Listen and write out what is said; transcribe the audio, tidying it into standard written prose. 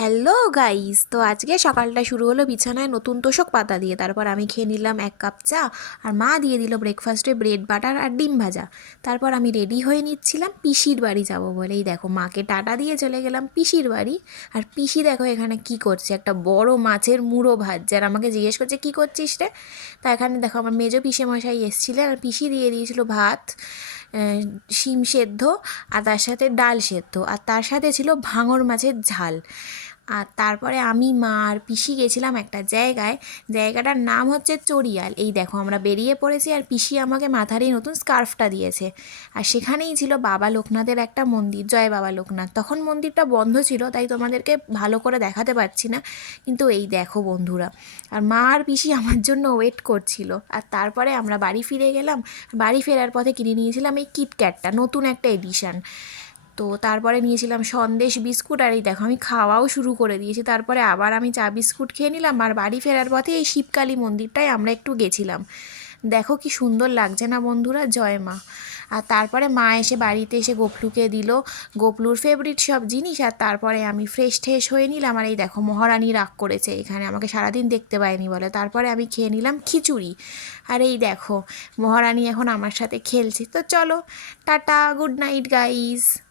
Hello guys, তো আজকে সকালটা শুরু হলো বিছানায় নতুন তোশক পাতা দিয়ে। তারপর আমি খেয়ে নিলাম 1 কাপ চা, আর মা দিয়ে দিল ব্রেকফাস্টে ব্রেড বাটার আর ডিম ভাজা। তারপর আমি রেডি হয়ে নিচ্ছিলাম পিসির বাড়ি যাব বলেই, দেখো মাকে টাটা দিয়ে চলে গেলাম পিসির বাড়ি। আর পিসি দেখো এখানে কি করছে, একটা বড় মাছের মুড়ো ভাজছে, আর আমাকে জিজ্ঞেস করছে কি করছিস রে। তা এখানে দেখো আমার মেজো পিসে মশাই এসেছিলেন, আর পিসি দিয়ে দিয়েছিল ভাত, শিম সেদ্ধ, আর তার সাথে ডাল সেদ্ধ, আর তার সাথে ছিল ভাঙর মাছের ঝাল। আর তারপরে আমি, মা আর পিসি গেছিলাম একটা জায়গায়, জায়গাটার নাম হচ্ছে চড়িয়াল। এই দেখো আমরা বেরিয়ে পড়েছি, আর পিসি আমাকে মাথার এই নতুন স্কার্ফটা দিয়েছে। আর সেখানেই ছিল বাবা লোকনাথের একটা মন্দির, জয় বাবা লোকনাথ। তখন মন্দিরটা বন্ধ ছিল, তাই তোমাদেরকে ভালো করে দেখাতে পারছি না, কিন্তু এই দেখো বন্ধুরা। আর মা আর পিসি আমার জন্য ওয়েট করছিল। আর তারপরে আমরা বাড়ি ফিরে গেলাম। বাড়ি ফেরার পথে কিনে নিয়েছিলাম এই কিটক্যাটটা, নতুন একটা এডিশন। তো তারপরে নিয়েছিলাম সন্দেশ বিস্কুট, আর এই দেখো আমি খাওয়াও শুরু করে দিয়েছি। তারপরে আবার আমি চা বিস্কুট খেয়ে নিলাম, আর বাড়ি ফেরার পথে এই শিবকালী মন্দিরটায় আমরা একটু গেছিলাম। দেখো কি সুন্দর লাগছে না বন্ধুরা, জয় মা। আর তারপরে মা এসে বাড়িতে এসে গোপলুকে দিল গোপলুর ফেভারিট সব জিনিস। আর তারপরে আমি ফ্রেশ ট্রেশ হয়ে নিলাম। আর এই দেখো মহারানী রাগ করেছে, এখানে আমাকে সারাদিন দেখতে পায়নি বলে। তারপরে আমি খেয়ে নিলাম খিচুড়ি। আর এই দেখো মহারানী এখন আমার সাথে খেলছে। তো চলো, টাটা, গুড নাইট গাইস।